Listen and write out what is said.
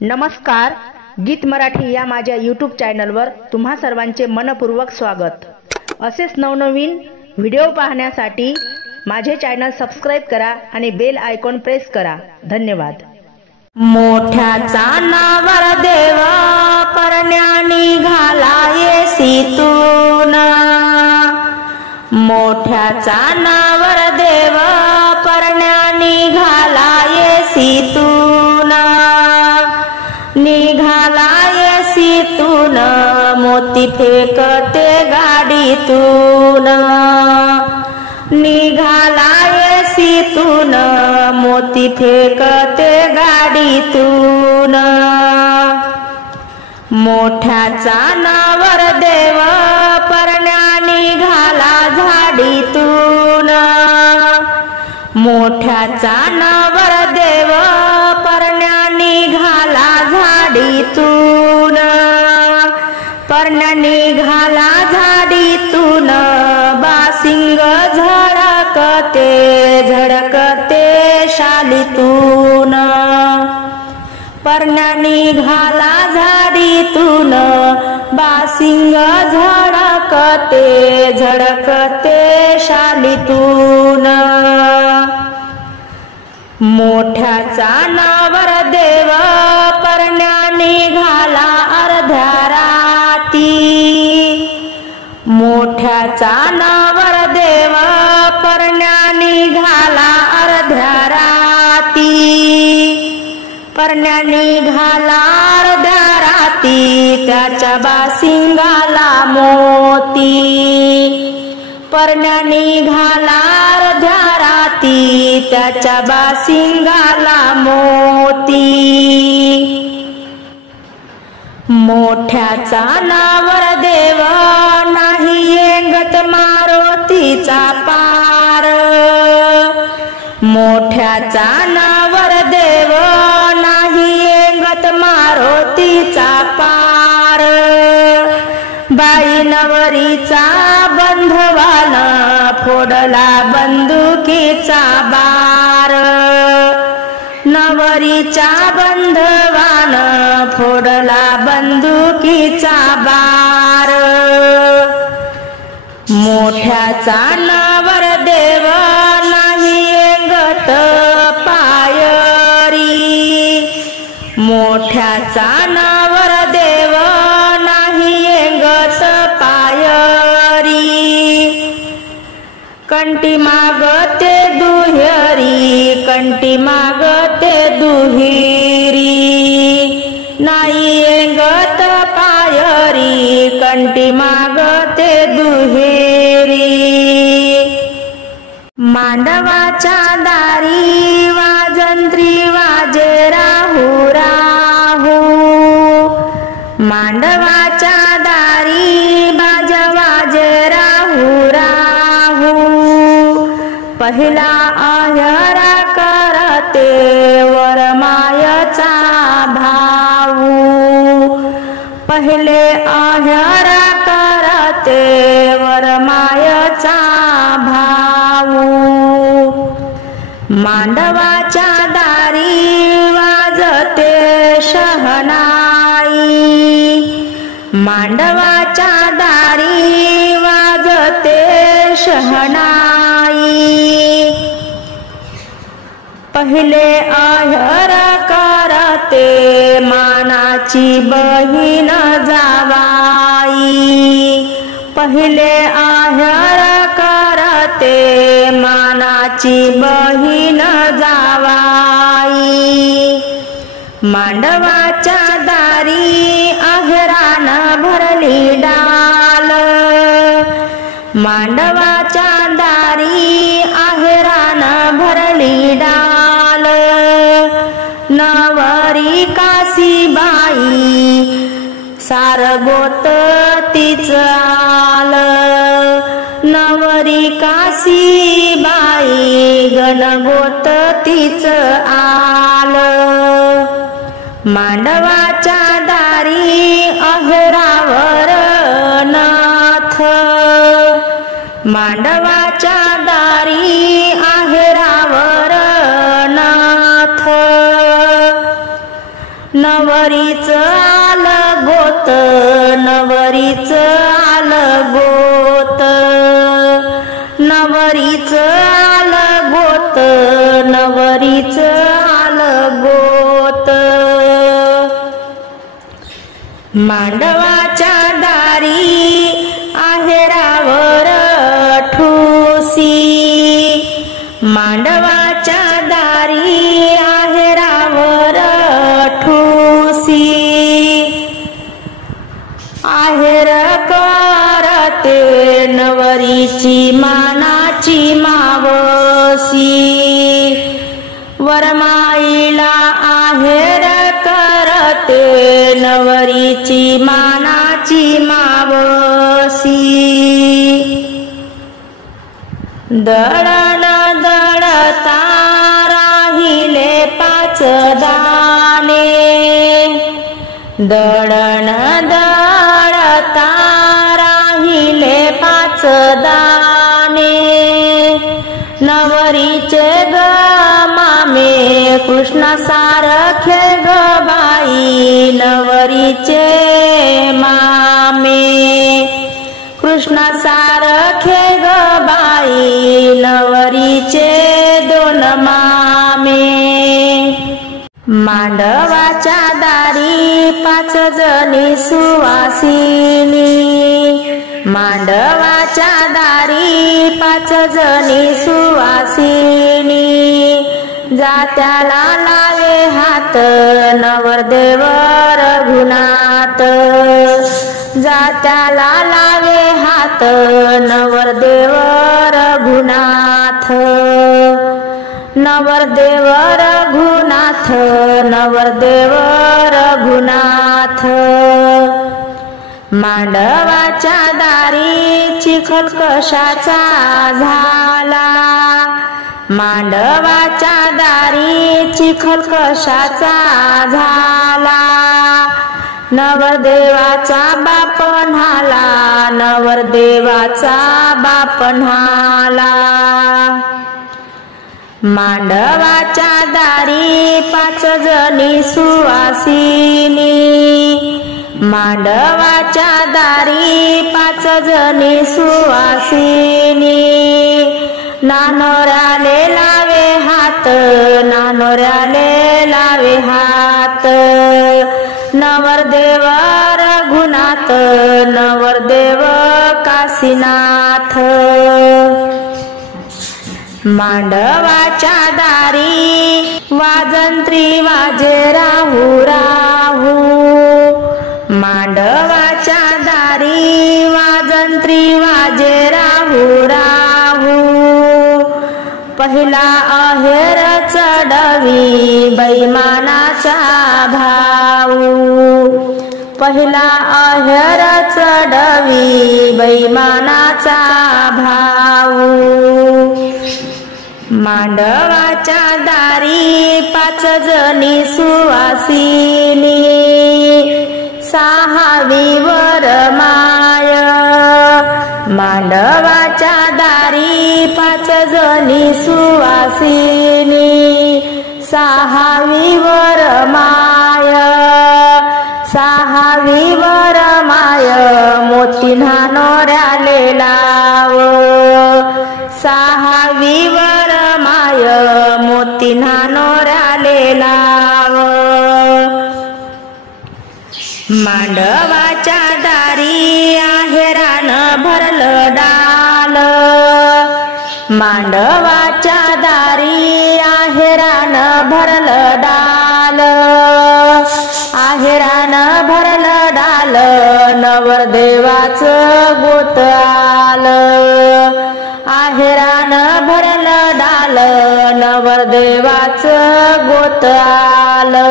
नमस्कार, गीत मराठी या माझ्या यूट्यूब चॅनलवर तुम्हा सर्वांचे मनपूर्वक स्वागत। असेच नवनवीन व्हिडिओ पाहण्यासाठी माझे चॅनल सबस्क्राइब करा आणि बेल आयकॉन प्रेस करा। धन्यवाद। मोठ्याचा नावर देव परण्या निघाला येसीतून, मोठ्याचा नावर देव परण्या निघाला येसीतून, निघाला येसीतून मोती फेकते गाडीतून, निघाला येसीतून मोती फेकते गाडीतून। मोठ्याचा नावर देव परण्या निघाला झाडीतून, मोठ्याचा नावर देव परण्या निघाला झाडीतून, परण्या निघाला झाडीतून बासिंग झळकते झळकते शालीतून, परण्या निघाला झाडीतून बासिंग झळकते झळकते शालीतून। मोठ्याचा नावर देव परण्या निघाला अर्ध्या राती, मोठ्याचा नावर देव परण्या निघाला अर्ध्या राती, परण्या निघाला अर्ध्या राती त्याच्या बासिंगाला मोती, परण्या निघाला अर्ध्या राती त्याच्या बासिंगाला मोती। मोठ्याचा नावर देव नाही येंगत मारुतीचा पार, मोठ्याचा नावर देव नाही येंगत मारुतीचा पार, बाई नवरीचा बंधवान फोडला बंदुकीचा बार, नवरीच्या बंधवान फोडला बंदुकीचा बार। मोठ्याचा नावर देव नाही येंगत पायरी, मोठ्याचा नावर देव नाही येंगत पायरी, कंटी मागते दुहेरी कंटी मागते दुहेरी, नाही येंगत पायरी कंटी मागते दुहेरी। मांडवाच्या दारी वाजंत्री वाजे राहू राहू, मांडवाच्या दारी बाजा वाजे राहू राहू, पहिला अहरा करते वरमायचा भाऊ, पहिले अहरा करते वरमायचा भाऊ। मांडवाच्या दारी वाजते शहनाई, मांडवाच्या दारी वाजते शहनाई, पहिले अहर करते मानाची बहीण जावाई, पहिले अहर करते मानाची बहीण जावाई। मांडवाच्या दारी अहरान भरली डाल, मांडवाच्या दारी अहरान भरली डाल, नवरी काशीबाई सारगोत तीच आल, नवरी काशीबाई गणगोत तीच आल। मांडवाच्या दारी अहरावर नाथ, मांडवाच्या दारी अहरावर नाथ, नवरीच आलं गोत, नवरीच आलं गोत, नवरीच आलं गोत, नवरीच आलं गोत. मांडवाच्या दारी आहेरावर ठुसी, मांडवाच्या दारी आहेरावर ठुसी. आहेर करते नवरीची मानाची मावसी, वरमाईला आहेर करते नवरीची मानाची मावसी. दळण दळता राहिले पाच दाणे, दळण दळता राहिले पाच दाणे. नवरीचे ग मामे कृष्णा सारखे ग बाई, नवरीचे मामे कृष्णा सारखे ग बाई, नवरीचे दोन मामे. मांडवाच्या दारी पाच जणी सुवासिनी, मांडवाच्या दारी पाच जणी सुवासिनी. जात्याला लावे हात नवरदेव रघुनाथ, जात्याला लावे हात नवरदेव रघुनाथ. नवरदेव रघुनाथ, नवरदेव रघुनाथ. मांडवाच्या दारी चिखल कशाचा झाला, मांडवाच्या दारी चिखल कशाचा झाला. नवरदेवाचा बाप न्हाला, नवरदेवाचा बाप न्हाला. मांडवाच्या दारी पाच जणी सुवासिनी, मांडवाच्या दारी पाच जणी सुवासिनी. नानोऱ्याले लावे हात, नानोऱ्याले लावे हात. नवरदेव रघुनाथ, नवरदेव काशीनाथ. मांडवाच्या दारी वाजंत्री वाजे राहू राहू, मांडवाच्या दारी वाजंत्री वाजे राहू राहू. पहिला आहेर चढवी बैमानाचा भाऊ, पहिला आहेर चढवी बैमानाचा भाऊ. मांडवाच्या दारी पाच जणी सुवासिनी, सहावी वरमाय. मांडवाच्या दारी पाच जणी सुवासिनी, सहावी वरमाय. सहावी वरमाय मोती नानोऱ्याले लाव, सहावी वरमाय मोती नानोऱ्याले लाव. मांडवाच्या दारी आहेरानं भरलं डाल, मांडवाच्या दारी आहेरानं भरलं डाल. आहेरानं भरलं डाल नवरदेवाचं गोत आलं, आहेरानं भरलं डाल नवरदेवाचं गोत आलं.